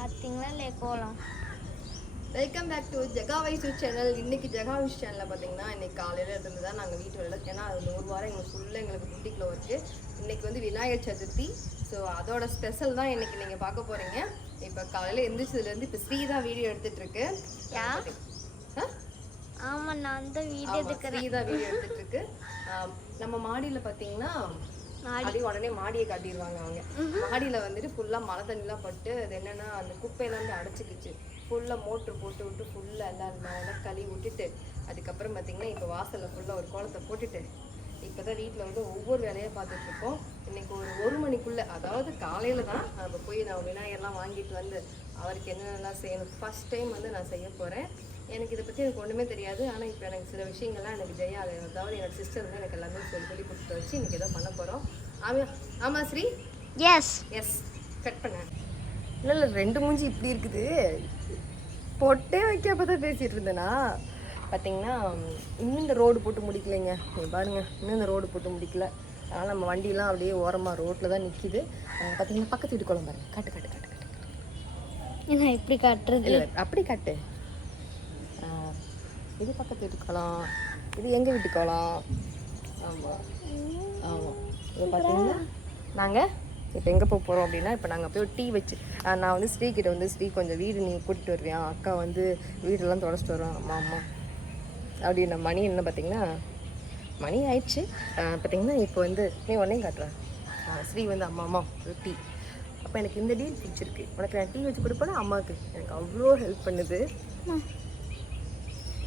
பார்த்தீங்களா இல்லையா? கோலம். Welcome back to Jega Vaishu channel இன்னைக்கு ஜெகா வைஸ் சேனலில் பார்த்தீங்கன்னா இன்னைக்கு காலையில இருந்து தான் நாங்கள் வீட்டு வேலை. ஏன்னா அது ஒரு வாரம் எங்களுக்கு ஃபுல்லாக எங்களுக்கு புட்டிக்கில் இருக்கு. இன்னைக்கு வந்து விநாயகர் சதுர்த்தி. ஸோ அதோட ஸ்பெஷல் தான் இன்னைக்கு நீங்கள் பார்க்க போறீங்க. இப்போ காலையில் எந்திரிச்சதுலேருந்து இப்போ ஸ்ரீ தான் வீடியோ? ஆ? ஆமாம் நான் தான் வீடியோ ஸ்ரீ தான் வீடியோ இருக்கு. ஆம், நம்ம மாடியில் பார்த்தீங்கன்னா மாடி. அப்படியே உடனே மாடியை காட்டிடுவாங்க அவங்க. மாடியில வந்துட்டு ஃபுல்லா மழை தண்ணிலாம் பட்டு அது என்னன்னா அந்த குப்பையெல்லாம் வந்து அடைச்சிக்கிச்சு. ஃபுல்லா மோட்ரு போட்டு விட்டு ஃபுல்லா எல்லாம் மேலே கழுவி விட்டுட்டு அதுக்கப்புறம் பார்த்தீங்கன்னா இப்போ வாசல்ல ஃபுல்லா ஒரு கோலத்தை போட்டுட்டு இப்போதான் வீட்டில் வந்து ஒவ்வொரு வேலையாக பார்த்துட்டு இருக்கோம் இன்னைக்கு ஒரு ஒரு மணிக்குள்ள அதாவது காலையில தான் நம்ம போய் நான் விநாயகர்லாம் வாங்கிட்டு வந்து அவருக்கு என்னென்னலாம் செய்யணும் ஃபர்ஸ்ட் டைம் வந்து நான் செய்ய போறேன். எனக்கு இதை பற்றி எனக்கு ஒன்றுமே தெரியாது. ஆனால் இப்போ எனக்கு சில விஷயங்கள்லாம் எனக்கு ஜெயா அது அதாவது என்னோட சிஸ்டர் வந்து எனக்கு எல்லாமே சொல்லி சொல்லி கொடுத்து வச்சு இன்னைக்கு ஏதோ பண்ண போகிறோம் ஆமாம் ஆமாம் ஸ்ரீ? எஸ் எஸ் கட் பண்ண. இல்லை இல்லை ரெண்டு மூஞ்சி இப்படி இருக்குது. பொட்டே வைக்காம தான் பேசிகிட்டு இருந்தேனா? பார்த்தீங்கன்னா இன்னும் இந்த ரோடு போட்டு முடிக்கலைங்க. பாருங்க இன்னும் இந்த ரோடு போட்டு முடிக்கல. அதனால் நம்ம வண்டியெல்லாம் அப்படியே ஓரமாக ரோட்டில் தான் நிற்கிது பார்த்தீங்கன்னா பக்கத்து வீட்டு குளம் பாருங்க. காட்டு காட்டு காட்டு காட்டு இப்படி காட்டுறது? இல்லை அப்படி காட்டு. இது பக்கத்து வீட்டு இது எங்கள் வீட்டு குளம் ஆமாம் ஆமாம் இது பார்த்தீங்கன்னா நாங்கள் இப்போ எங்கே போக போகிறோம் அப்படின்னா இப்போ நாங்கள் போய் டீ வச்சு நான் வந்து ஸ்ரீ வந்து ஸ்ரீ கொஞ்சம் வீடு நீ கூட்டிட்டு வருவியா? அக்கா வந்து வீடெல்லாம் தொடச்சிட்டு வருவான் அம்மா அம்மா. அப்படின்ன மணி என்ன பார்த்தீங்கன்னா மணி ஆயிடுச்சு. பார்த்தீங்கன்னா இப்போ வந்து நீ உடனே காட்டுறேன் ஸ்ரீ வந்து அம்மா அம்மா ஒரு டீ. அப்போ எனக்கு இந்த டீல் பிடிச்சிருக்கு. உனக்கு நான் டீ வச்சு கொடுப்பேன்னா அம்மாவுக்கு. எனக்கு அவ்வளோ ஹெல்ப் பண்ணுது.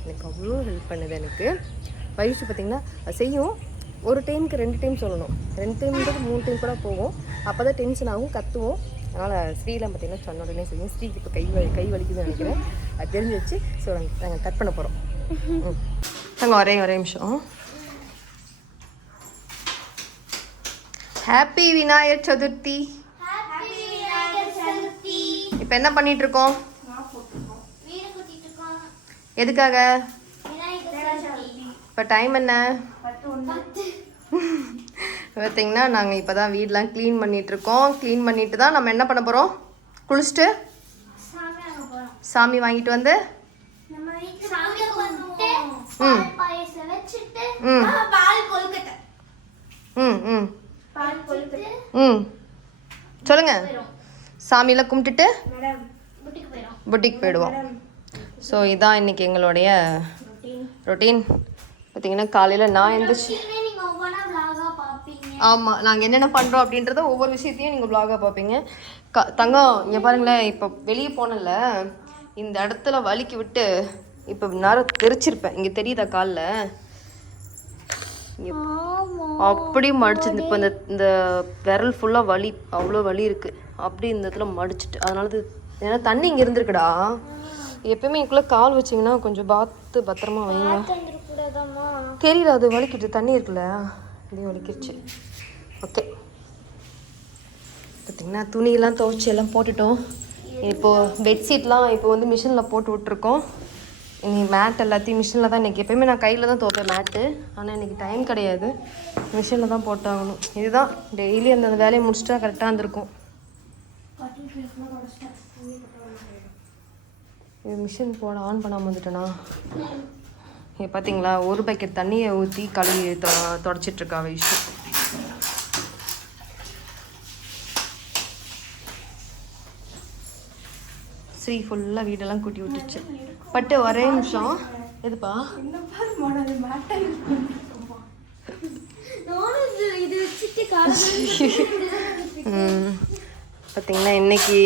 எனக்கு அவ்வளோ ஹெல்ப் பண்ணுது எனக்கு. வயசு பார்த்திங்கன்னா செய்யும். ஒரு டைமுக்கு ரெண்டு டைம் சொல்லணும். ரெண்டு டைம்ன்றது மூணு டைம் கூட போகும். அப்போ தான் டென்ஷன் ஆகும் கத்துவோம். அதனால் ஸ்ரீலாம் பார்த்தீங்கன்னா சொன்ன உடனே செய்யும். ஸ்ரீக்கு இப்போ கை வலி கை வலிக்குதுன்னு நினைக்கிறேன். அது தெரிஞ்சு வச்சு ஸோ நாங்கள் கட் பண்ண போகிறோம் நாங்கள் ஒரே ஒரே நிமிஷம். ஹாப்பி விநாயகர் சதுர்த்தி இப்போ என்ன கூட்டிட்டு இருக்கோம்? எதுக்காக? இப்போ டைம் என்ன? பார்த்தீங்கன்னா நாங்கள் இப்போ தான் வீடெலாம் க்ளீன் பண்ணிகிட்ருக்கோம் க்ளீன் பண்ணிட்டு தான் நம்ம என்ன பண்ண போகிறோம் குளிச்சுட்டு சாமி வாங்க போறோம் சாமி வாங்கிட்டு வந்து ம். ம். ம் பால் கொழுக்கட்டை. ம். சொல்லுங்கள் சாமியெல்லாம் கும்பிட்டுட்டு புட்டிக்கு போயிடுவோம். ஸோ இதான் இன்னைக்கு எங்களுடைய ரொட்டீன் பார்த்தீங்கன்னா காலையில் நான் எந்திரிச்சு ஆமாம் நாங்கள் என்னென்ன பண்ணுறோம் அப்படின்றத ஒவ்வொரு விஷயத்தையும் நீங்கள் vlog-ஆ பார்ப்பீங்க க தங்கம் இங்கே பாருங்களேன் இப்போ வெளியே போனல இந்த இடத்துல வலிக்கு விட்டு இப்போ நேரம் தெரிச்சிருப்பேன். இங்கே தெரியுதா காலில்? ஆமா. அப்படி மடிச்சு இப்போ இந்த இந்த விரல் ஃபுல்லாக வலி அவ்வளோ வலி இருக்குது அப்படி இந்த இடத்துல மடிச்சிட்டு அதனால ஏன்னா தண்ணி இங்கே இருந்திருக்குடா. எப்பயுமே இதுக்குள்ளே கால் வச்சிங்கன்னா கொஞ்சம் பார்த்து பத்திரமா வைங்க. தெரியல அது வலிக்கிட்டு தண்ணி இருக்குல்ல? இதே வலிக்கிடுச்சு ஓகே. பார்த்தீங்கன்னா துணியெல்லாம் துவைச்சி எல்லாம் போட்டுட்டோம். இப்போது பெட்ஷீட்லாம் இப்போ வந்து மிஷினில் போட்டு விட்ருக்கோம் இனி மேட் எல்லாத்தையும் மிஷினில் தான் இன்றைக்கி எப்பயுமே நான் கையில் தான் துவைப்பேன் மேட்டு ஆனால் இன்றைக்கி டைம் கிடையாது. மிஷினில் தான் போட்டாகணும். இதுதான். டெய்லி அந்த வேலையை முடிச்சிட்டா கரெக்டாக இருந்திருக்கும். மிஷின் போட ஆன் பண்ணாமல் வந்துட்டேனா? இங்கே பார்த்தீங்களா ஒரு பக்கெட் தண்ணியை ஊற்றி கழுவி தொ தொடச்சிட்ருக்கா வைஷு. ஸ்ரீ ஃபுல்லாக வீடெல்லாம் கூட்டி விட்டுச்சு. பட்டு ஒரே நிமிஷம். எதுப்பா? இது. பார்த்தீங்கன்னா இன்னைக்கு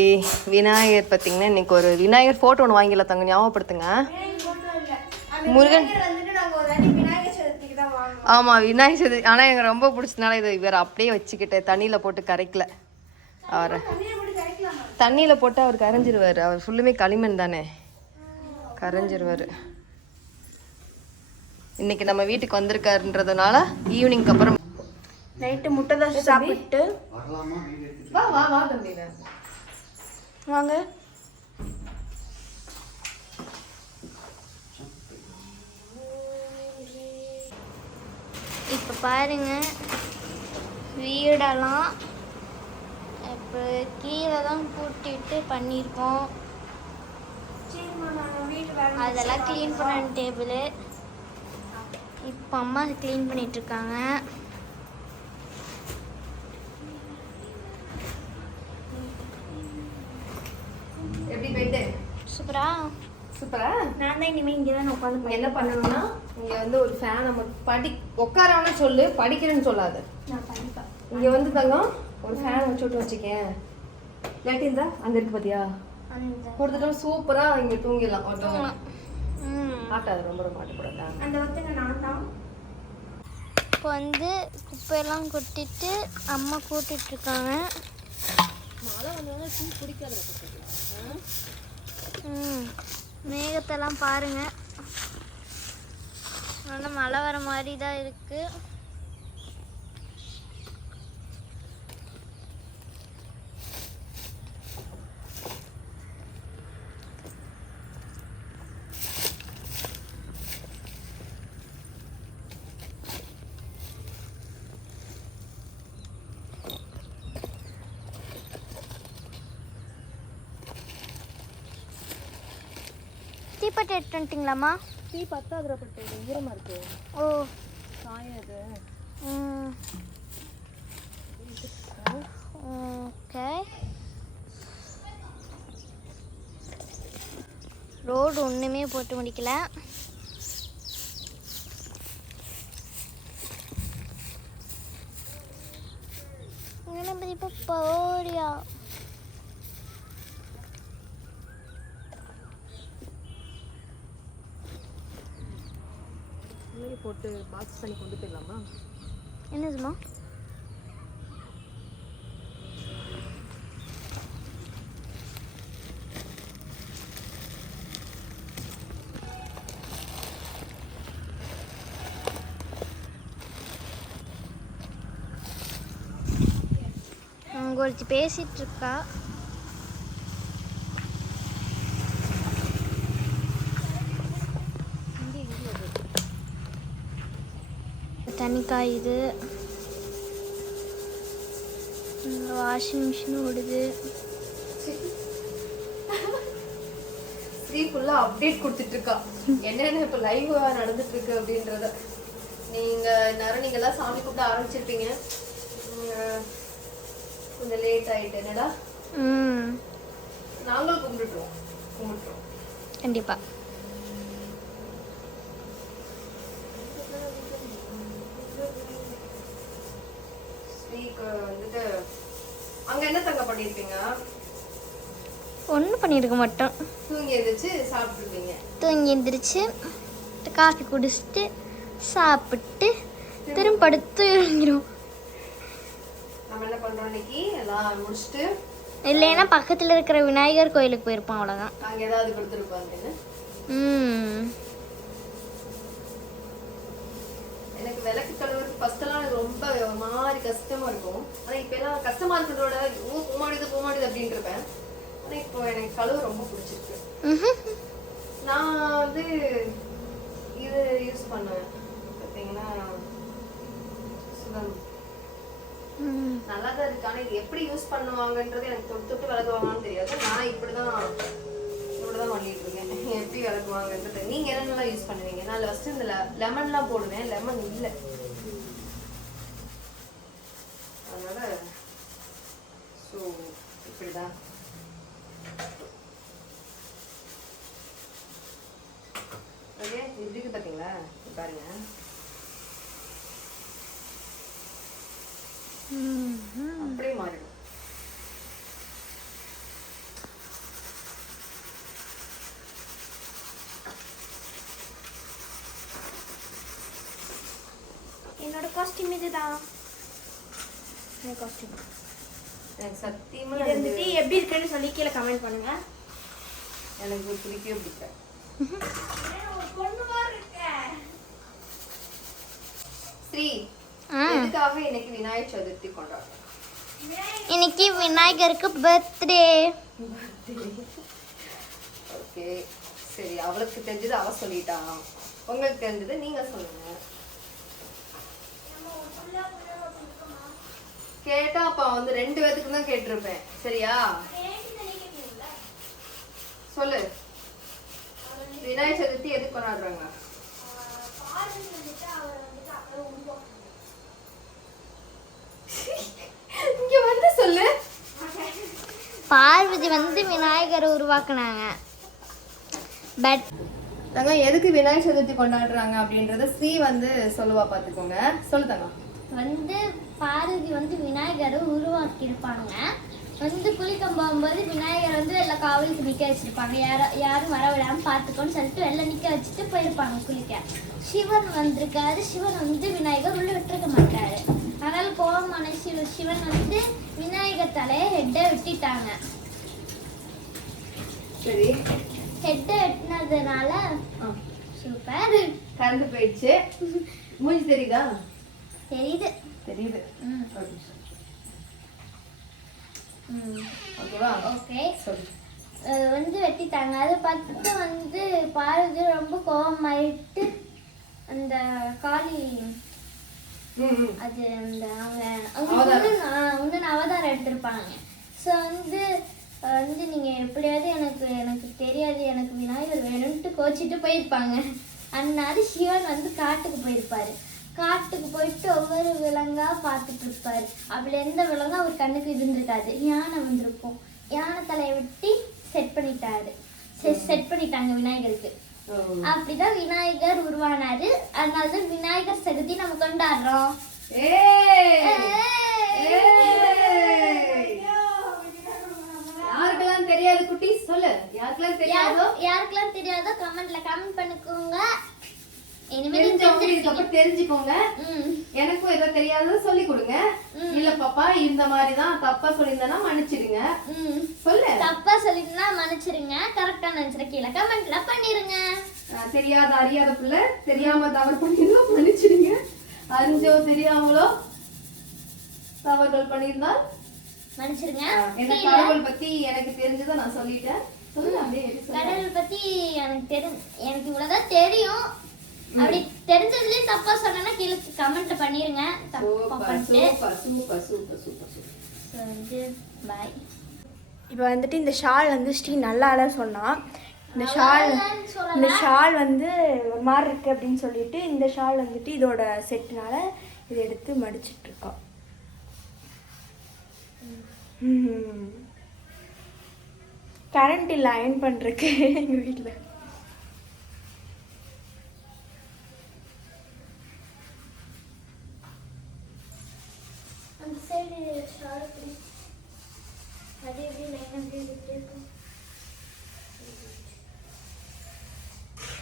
விநாயகர் பார்த்தீங்கன்னா இன்னைக்கு ஒரு விநாயகர் ஃபோட்டோ ஒன்று வாங்கில தங்க ஞாபகப்படுத்துங்க. முருகன். ஆமாம் விநாயகர் சதுர்த்தி. ஆனால் எனக்கு ரொம்ப பிடிச்சதுனால இதை இவர் அப்படியே வச்சுக்கிட்டு தண்ணியில் போட்டு கரைக்கல. அவரை தண்ணியில் போட்டு அவர் கரைஞ்சிருவார். அவர் ஃபுல்லுமே களிமண் தானே. கரைஞ்சிருவார். இன்னைக்கு நம்ம வீட்டுக்கு வந்திருக்காருன்றதுனால ஈவினிங்க்கு அப்புறம் நைட்டு முட்டை தோசை சாப்பிட்டு. வா வா வா தம்பி வாங்க. இப்போ பாருங்க. வீடெல்லாம் இப்போ கீழே தான் கூட்டிட்டு பண்ணியிருக்கோம் அதெல்லாம் க்ளீன் பண்ண டேபிள் இப்போ அம்மா க்ளீன் பண்ணிட்டு சூப்பரா நான் தான் இனிமேல் இங்கே தான் உட்காந்து நம்ம என்ன பண்ணணும்னா இங்க வந்து ஒரு ஃபேனை மட்டும் படி உட்காரவன சொல்லு படிக்கிறேன்னு சொல்லாத. நான் படிப்பேன் இங்க வந்து தங்கம் ஒரு ஃபேன் வச்சு விட்டு வச்சுக்கேன். இல்லாட்டி இருந்தா அங்க இருக்கு பாத்தியா? அந்த கொடுத்துட்டோம் சூப்பரா இங்க தூங்கிடலாம். ஒருத்தவங்க ம். ஆட்டாது ரொம்ப ரொம்ப மாட்டக்கூடாதா அந்த ஒருத்தங்க நான் தான். இப்போ வந்து குப்பையெல்லாம் கொட்டிட்டு அம்மா கூட்டிட்டு இருக்காங்க மழை வந்ததுனால டீ பிடிக்காத ம். மேகத்தெல்லாம் பாருங்க. நல்லா மழை வர மாதிரி தான் இருக்கு. வந்துட்டிங்களாம்மா டீ பத்தாதுல பட்டு ஈரமா இருக்கு. ஓ. காயாது ஓகே. ரோடு ஒன்றுமே போட்டு முடிக்கல. ஓடியா இந்த போட்டு பாக்ஸ் பண்ணி கொண்டு போயிடலாமா? என்னதுமா அங்கே ஒருத்தி பேசிகிட்ருக்கா தண்ணி காயுது வாஷிங் மிஷின் ஓடுது. ஸ்ரீ ஃபுல்லா அப்டேட் கொடுத்துட்டு இருக்கா என்னென்ன இப்ப லைவா நடந்துட்டு இருக்கு அப்படின்றத. நீங்க நேரம் நீங்க எல்லாம் சாமி கூப்பிட ஆரம்பிச்சிருப்பீங்க. கொஞ்சம் லேட் ஆயிட்டு என்னடா? நாங்களும் கும்பிட்டுருவோம். கும்பிட்டுருவோம். கண்டிப்பாக ஸ்ரீக்கு வந்துட்டு அங்க என்ன தங்க பண்ணிருப்பீங்க? ஒன்றும் பண்ணியிருக்க மாட்டோம். தூங்கி எழுந்திரிச்சு சாப்பிட்டுருப்பீங்க. தூங்கி எந்திரிச்சு காஃபி குடிச்சிட்டு சாப்பிட்டு திரும்ப படுத்து தூங்கிடும் நம்ம என்ன பண்றோம் இன்னைக்கு? எல்லாம் முடிச்சுட்டு இல்லைன்னா பக்கத்தில் இருக்கிற விநாயகர் கோயிலுக்கு போயிருப்போம் அவ்வளோதான் அங்க ஏதாவது கொடுத்துருப்பாங்கன்னு ம். எனக்கு விளக்கு கழுவுறது ஃபர்ஸ்ட் எல்லாம் எனக்கு ரொம்ப மாதிரி கஷ்டமா இருக்கும். ஆனா இப்ப எல்லாம் கஷ்டமா இருக்கிறதோட ஓ போக மாட்டேது அப்படின்ட்டு இருப்பேன் ஆனா இப்போ எனக்கு கழுவு ரொம்ப பிடிச்சிருக்கு. நான் வந்து இது யூஸ் பண்ணுவேன். பார்த்தீங்கன்னா சுகம் நல்லா தான் இருக்கு. ஆனா இது எப்படி யூஸ் பண்ணுவாங்கன்றது எனக்கு தொட்டு தொட்டு விளக்குவாங்கன்னு தெரியாது. நான் இப்படிதான் பண்ணிட்டு இருக்கேன். எப்படி விளக்குவாங்கன்றது நீங்க என்னென்னலாம் யூஸ் பண்ணுவீங்க? நான் ஃபர்ஸ்ட் இந்த லெமன்லாம் போடுவேன். லெமன் இல்லை. அதனால ஸோ இப்படிதான் இப்படி இருக்கு பார்த்தீங்களா இது பாருங்க ம் அப்படியே மாறிடும் காஸ்டியூம் எனக்கு சத்தியமா இது இது வந்துட்டு எப்படி இருக்குன்னு சொல்லி கீழே கமெண்ட் பண்ணுங்க. எனக்கு பிடிக்கவே இருக்க. ஸ்ரீ. எதுக்காக இன்னைக்கு விநாயகர் சதுர்த்தி கொண்டாடுறோம் இன்னைக்கு விநாயகருக்கு பர்த்டே ஓகே சரி அவளுக்கு தெரிஞ்சது அவ சொல்லிட்டா. உங்களுக்கு தெரிஞ்சது நீங்க சொல்லுங்க. கேட்டா அப்ப வந்து ரெண்டு பேத்துக்கு தான் கேட்டிருப்பேன். சரியா? சொல்லு. விநாயகர் சதுர்த்தி எதுக்கு கொண்டாடுறாங்க? இங்க வந்து சொல்லு. பார்வதி வந்து விநாயகரை உருவாக்குனாங்க. பட் தங்க எதுக்கு விநாயகர் சதுர்த்தி கொண்டாடுறாங்க அப்படின்றத ஸ்ரீ வந்து சொல்லுவா பாத்துக்கோங்க. சொல்லு தங்க வந்து பார்வதி வந்து விநாயகரை உருவாக்கியிருப்பாங்க. வந்து குளிக்கம் போகும்போது விநாயகர் வந்து எல்லா காவலுக்கு நிற்க வச்சிருப்பாங்க. யாரும் யாரும் வர விடாம பார்த்துக்கோன்னு சொல்லிட்டு வெளில நிற்க வச்சுட்டு போயிருப்பாங்க குளிக்க. சிவன் வந்திருக்காரு. சிவன் வந்து விநாயகர் உள்ள விட்டுருக்க மாட்டாரு. அதனால கோபமான சிவ சிவன் வந்து விநாயகர் தலையை ஹெட்டை வெட்டிட்டாங்க. சரி. ஹெட்டை வெட்டினதுனால சூப்பர். கறந்து போயிடுச்சு. மூஞ்சி தெரியுதா? தெரியுது. தெரியுது. ம். ஓகேவா? ஓகே. வந்து வெட்டிட்டாங்க அதை பார்த்து வந்து பார்வதி ரொம்ப கோபமாயிட்டு அந்த காளி. அது அந்த அவங்க அவங்க முன்னன் அவதாரம் எடுத்திருப்பாங்க. ஸோ வந்து வந்து நீங்கள் எப்படியாவது எனக்கு எனக்கு தெரியாது எனக்கு விநாயகர் வேணும்ட்டு கோச்சிட்டு போயிருப்பாங்க. அன்னாரு சிவன் வந்து காட்டுக்கு போயிருப்பாரு. காட்டுக்கு போயிட்டு ஒவ்வொரு விலங்கா பார்த்துட்டு இருப்பாரு. அப்படி எந்த விலங்கும் அவர் கண்ணுக்கு இருந்திருக்காது யானை வந்திருக்கும். யானை தலையை வெட்டி செட் பண்ணிட்டாரு. செட் பண்ணிட்டாங்க விநாயகருக்கு. அப்படிதான் விநாயகர் உருவானாரு. அதனால தான் விநாயகர் சதுர்த்தி நம்ம கொண்டாடுறோம்! யாருக்கெல்லாம் தெரியாது குட்டி? சொல்லு. யாருக்கெல்லாம் தெரியாதோ? யார்- யாருக்கெல்லாம் தெரியாதோ கமெண்ட்ல கமெண்ட் பண்ணிக்கோங்க. தெரிஞ்சுக்கோங்க. ம். எனக்கும் ஏதோ தெரியாதோ சொல்லி கொடுங்க. இல்ல பாப்பா இந்த மாதிரி தான் தப்பா சொல்லியிருந்தேன்னா மன்னிச்சிடுங்க. ம். சொல்லு. தப்பா சொல்லிட்டுனா மன்னிச்சிருங்க கரெக்டா நினைச்சிட கீழே கமெண்ட்ல பண்ணிருங்க. தெரியாத அறியாத பிள்ளை தெரியாம தவறு பண்ணியிருந்தா மன்னிச்சிடுங்க. அறிஞ்சோ தெரியாமலோ தவறுகள் பண்ணியிருந்தால் மன்னிச்சிருங்க அஹ் என்ன கடவுள் பத்தி எனக்கு தெரிஞ்சதை நான் சொல்லிட்டேன். சொல்லு அப்படியே. கடவுள் பத்தி எனக்கு தெரி எனக்கு இவ்வளவுதான் தெரியும். அப்படி தெரிஞ்சதுலயே தப்பா சொன்னா கீழே கமெண்ட் பண்ணிருங்க. தப்பா சூப்பர் பண்ணிட்டு. Super super super super super. So, வந்து பாய் இப்போ வந்துட்டு இந்த ஷால் வந்து ஸ்ரீ நல்லா இல்ல சொன்னான் இந்த ஷால் இந்த ஷால் வந்து ஒரு மாதிரி இருக்கு அப்படின்னு சொல்லிட்டு இந்த ஷால் வந்துட்டு இதோட செட்டுனால இதை எடுத்து மடிச்சிட்டு இருக்கோம் கரண்ட் இல்லை அயன் பண்ணுறக்கு எங்கள் வீட்டில் அந்த சைடு ஷால் அப்படி அது எப்படி லைன் அப்படி விட்டு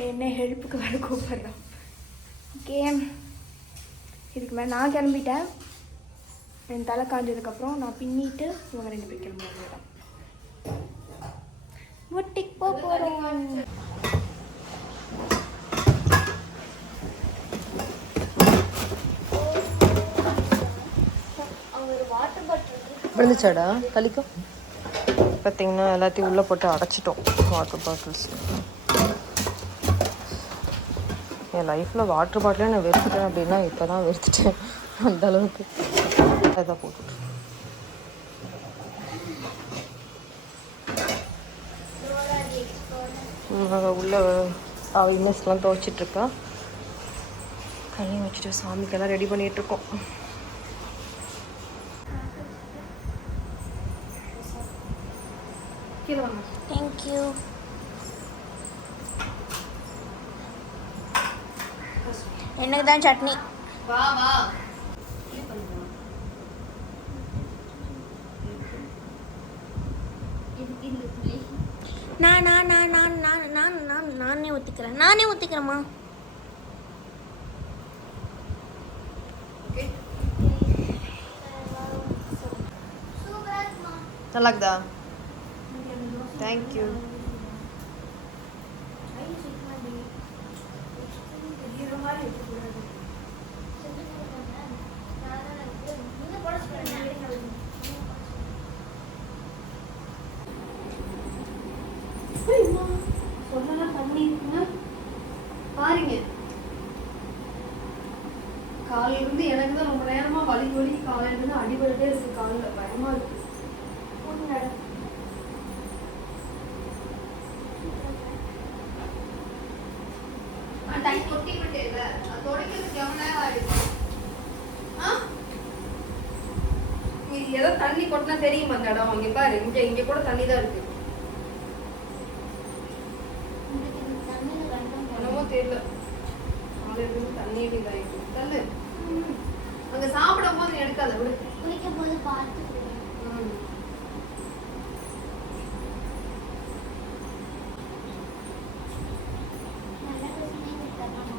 என்ன ஹெல்ப்புக்கு வேறு கூப்பிட்றான் ஓகே. இதுக்கு மேலே நான் கிளம்பிட்டேன். என் தலை காஞ்சதுக்கப்புறம் நான் பின்னிட்டு இவங்க ரெண்டு பேர் கிளம்புவாங்க தான் முட்டிக்கு போக போகிறோம் விழுந்துச்சாடா? தலிக்கும் பார்த்தீங்கன்னா எல்லாத்தையும் உள்ளே போட்டு அடைச்சிட்டோம். Water bottles. என் லைஃப்பில் வாட்டர் பாட்டிலே நான் வெறுத்துட்டேன் அப்படின்னா இப்போ தான் வெறுத்துட்டேன். அந்த அளவுக்கு. இதை போட்டுட்டு நாங்கள் உள்ள இமேஜ்லாம் துவைச்சிட்ருக்கேன் கண்ணி வச்சுட்டு சாமிக்கெல்லாம் ரெடி பண்ணிகிட்ருக்கோம் தேங்க்யூ எனக்கு தான் சட்னி. வா வா. நான் நான் நான் நான் நான் நான் நான் நானே ஒத்துக்கிறேன். நானே ஒத்துக்கிறேம்மா. நல்லா இருக்குதா தேங்க்யூ சொல்லலாம் தண்ணி இருக்குங்க பாருங்க காலையில இருந்து எனக்கு தான் ரொம்ப நேரமா வலி வலி காலையில இருந்து அடிபடுதே இருக்கு காலில் பயமா இருக்கு ஒன்று நட தண்ணி கொட்டி விட்டேல அது துடைக்கிறதுக்கு எவ்வளோ நேரம் ஆயிடுச்சு ஆ இது ஏதோ தண்ணி கொட்டினா தெரியுமா அந்த இடம். இங்க பாரு இங்க இங்க கூட தண்ணி தான் இருக்கு என்னமோ தெரியல. இதாயிட்டு தள்ளு. அங்க சாப்பிடும் போது எடுக்காத விடு. குளிக்கும் போது பார்த்து குடி. ம். நல்ல ட்ரெஸ்ஸுமே விட்டுறலாமா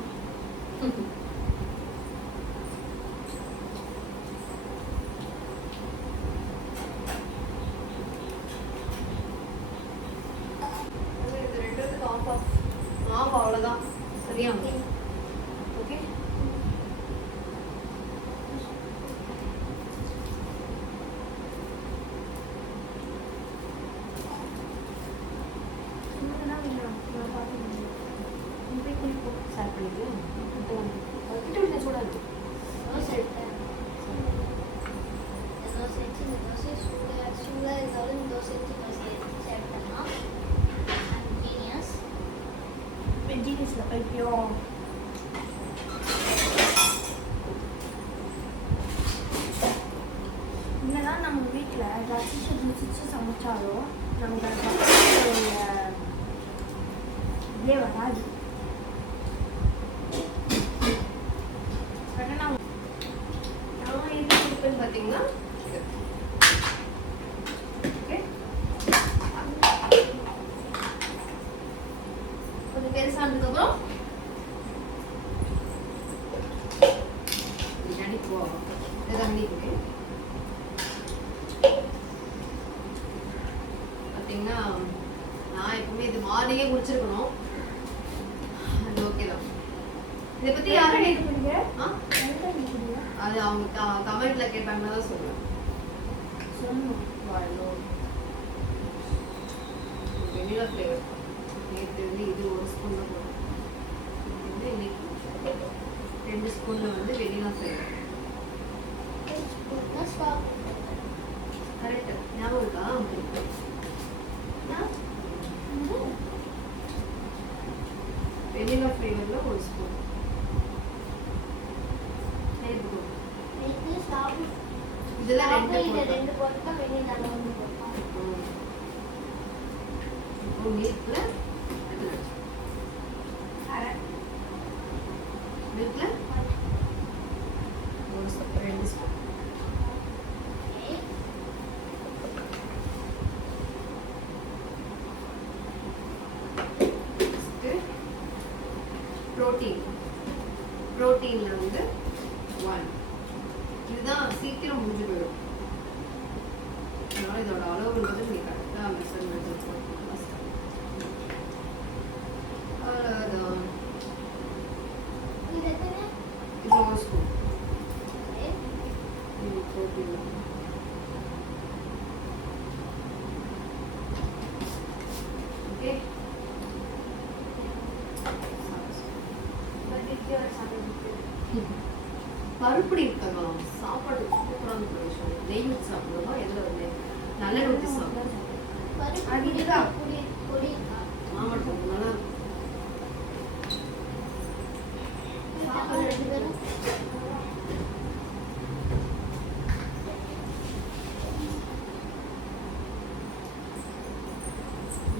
அது இது ரெண்டுத்துக்கு ஆஃப் ஆஃப் ஆஃப் அவ்வளோதான் சரியா ஓகே சும்மா வேணாம் நான் பார்த்துக்கிறேன் நீ போய் குளிப்போம் ஸ்டார்ட் பண்ணிட்டு கிட்ட விட்டு சூடாக இருக்கு தோசை எடுத்தேன் இந்த தோசை வச்சு இந்த தோசை சூடாக சூடாக இருந்தாலும் இந்த தோசை வச்சு தோசை வச்சு எடுத்தேன்னா கன்வீனியன்ஸ் ஐயோ பைத்தியம் என்னதான் நம்ம வீட்டில் ரசிச்சு ருசிச்சு சமைச்சாலும் நமக்கு இதே வராது பார்த்தீங்கன்னா இது. Okay? கொஞ்சம் பெருசானதுக்கப்புறம் தண்ணி போ இது தண்ணி இருக்கு பார்த்தீங்கன்னா நான் எப்பவுமே இது மார்னிங்கே குடிச்சிருக்கணும் அது ஓகே தான் இதை பற்றி யாரும் குடிங்க ஆ குடிங்க அது அவங்க கமெண்ட்ல கேட்டாங்கன்னா தான் சொல்லுவேன் சொல்லணும் வெனிலா ஃப்ளேவர் நேற்று வந்து இது ஒரு ஸ்பூன் தான் போட்டேன் இது வந்து இன்னைக்கு ரெண்டு ஸ்பூன்ல வந்து வெனிலா ஃப்ளேவர் கரெக்ட் ஞாபகம் இருக்கா? வெனிலா ஃப்ளேவர்ல ஒரு ஸ்பூன் இதெல்லாம் ரெண்டு ரெண்டு போட்டா வெளியில் நல்லா ஒன்று போட்டோம் இப்போ மில்க்ல அது அரை மில்க்ல ஒரு ஸ்பூன் ரெண்டு ஸ்பூன் ஃபஸ்ட்டு ப்ரோட்டீன் ப்ரோட்டீனில் வந்து ஒன் இதுதான் சீக்கிரம் முடிஞ்சு போயிடும். அதனால் இதோட அளவுன்றது நீங்கள் கரெக்டாக மெஷர்மெண்ட் அவ்வளோதான் இது எத்தனை இது ஒரு ஸ்பூன் இது ப்ரோட்டீன் ஓகே பருப்படி இருக்காங்க சாப்பாடு சூப்பரான பிரதேசம் நெய் ஊற்றி சாப்பிடுவோமா எதில் வந்து நல்லெண்ணெய் ஊற்றி சாப்பிடுவோம் பருப்பு அது இதுதான். பொடி பொடி இருக்கா மாவட்டம் நல்லா சாப்பாடு ரெண்டு பேரும்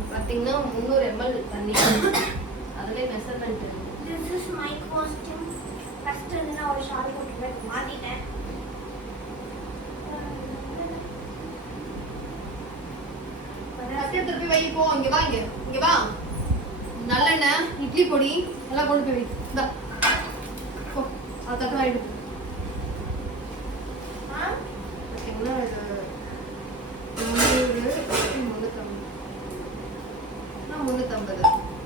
பார்த்தீங்கன்னா முந்நூறு எம்எல் தண்ணி. அதிலே measurement this is my costume first வந்து நான் ஒரு ஷால் போட்டுருவேன் மாட்டிட்டேன் சத்தியத்தை போய் வை போ. இங்க வா இங்க. இங்க வா. நல்லெண்ணெய் இட்லி பொடி எல்லாம் கொண்டு போய் வை இந்தா போ அது தட்டு ஆயிடுது பார்த்தீங்கன்னா இது முந்நூறு முந்நூற்றம்பது நான் முந்நூற்றம்பது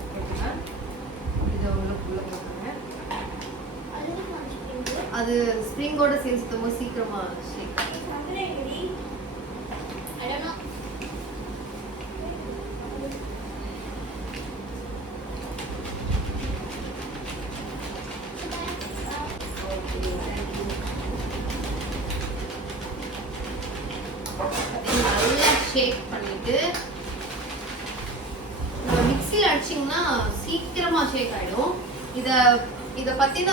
போட்டுங்க இதை உள்ள உள்ள போட்டுங்க அதுவும் மனுஷன் அது ஸ்ப்ரிங்கோட சேர்ந்து சுத்தமாக சீக்கிரமா ஷேக் I don't know. அடிச்சிங்கன்னா சீக்கிரமா ஷேக் ஆயிடும் இத இத பத்தின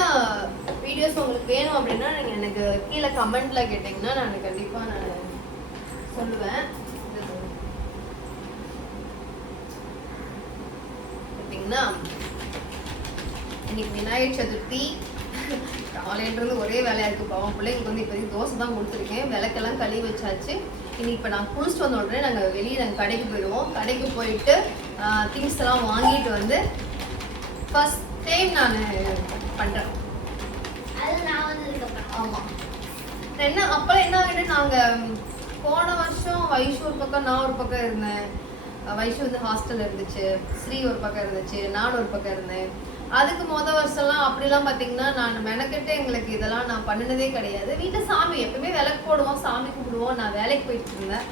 வீடியோஸ் உங்களுக்கு வேணும் அப்படின்னா நீங்க எனக்கு கீழே கமெண்ட்ல கேட்டீங்கன்னா நான் கண்டிப்பா நான் சொல்லுவேன் இது பார்த்தீங்கன்னா இன்னைக்கு விநாயகர் சதுர்த்தி. காலையிலிருந்து ஒரே வேலையா இருக்கு பாவம். பிள்ளைங்களுக்கு வந்து இப்போதைக்கு தோசை தான் கொடுத்துருக்கேன். விளக்கெல்லாம் கழுவி வச்சாச்சு. இனி இப்போ நான் குளிச்சுட்டு வந்த உடனே நாங்கள் வெளியே நாங்கள் கடைக்கு போயிடுவோம். கடைக்கு போயிட்டு திங்ஸ் எல்லாம் வாங்கிட்டு வந்து ஃபர்ஸ்ட் டைம் நான் பண்ணுறேன் ஆமாம் என்ன அப்போல்லாம் என்ன ஆகிட்டு நாங்கள் போன வருஷம் வைஷு ஒரு பக்கம் நான் ஒரு பக்கம் இருந்தேன். வைஷு வந்து ஹாஸ்டல் இருந்துச்சு ஸ்ரீ ஒரு பக்கம் இருந்துச்சு நான் ஒரு பக்கம் இருந்தேன். அதுக்கு மொதல் வருஷம்லாம் அப்படிலாம் பார்த்தீங்கன்னா நான் மெனக்கெட்டு எங்களுக்கு இதெல்லாம் நான் பண்ணினதே கிடையாது. வீட்டில் சாமி எப்பவுமே விளக்கு போடுவோம் சாமி கும்பிடுவோம். நான் வேலைக்கு போயிட்டு இருந்தேன்.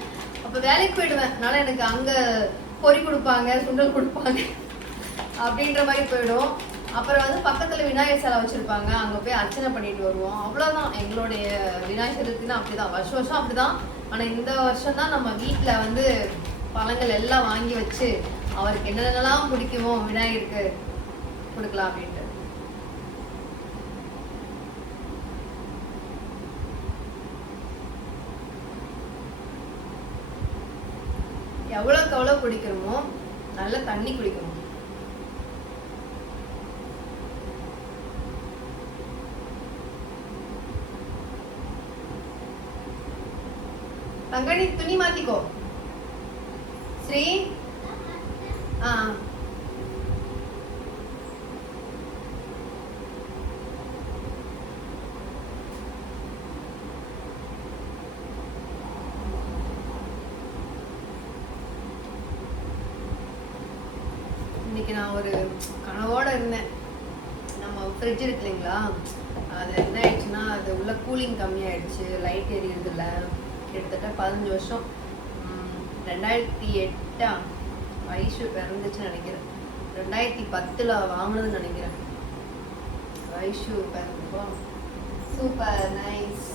அப்போ வேலைக்கு போயிடுவேன். அதனால எனக்கு அங்கே பொறி கொடுப்பாங்க சுண்டல் கொடுப்பாங்க. அப்படின்ற மாதிரி போயிடும். அப்புறம் வந்து பக்கத்தில் விநாயகர் சிலை வச்சுருப்பாங்க. அங்கே போய் அர்ச்சனை பண்ணிட்டு வருவோம். அவ்வளோதான் எங்களுடைய விநாயகர் சதுர்த்தினா அப்படிதான். வருஷம் வருஷம் அப்படிதான். ஆனால் இந்த வருஷம் தான் நம்ம வீட்டில் வந்து பழங்கள் எல்லாம் வாங்கி வச்சு அவருக்கு என்னென்னலாம் பிடிக்குமோ விநாயகருக்கு கொடுக்கலாம் அப்படின்ட்டு. எவ்வளோக்கு எவ்வளோ குடிக்கிறோமோ நல்ல தண்ணி குடிக்கணும். தங்கடி துணி மாத்திக்கோ. ஸ்ரீ ஆ um, இன்னைக்கு நான் ஒரு கனவோட இருந்தேன். நம்ம ஃப்ரிட்ஜ் இருக்கு இல்லைங்களா? அது என்ன ஆயிடுச்சுன்னா அது உள்ள கூலிங் கம்மியாயிடுச்சு லைட் எரியுறதில்ல கிட்டத்தட்ட பதினஞ்சு வருஷம். ரெண்டாயிரத்தி எட்டா வயசு பிறந்துச்சுன்னு நினைக்கிறேன். ரெண்டாயிரத்தி பத்தில் வாங்கினதுன்னு நினைக்கிறேன். வயசு பிறந்தப்போ. Super nice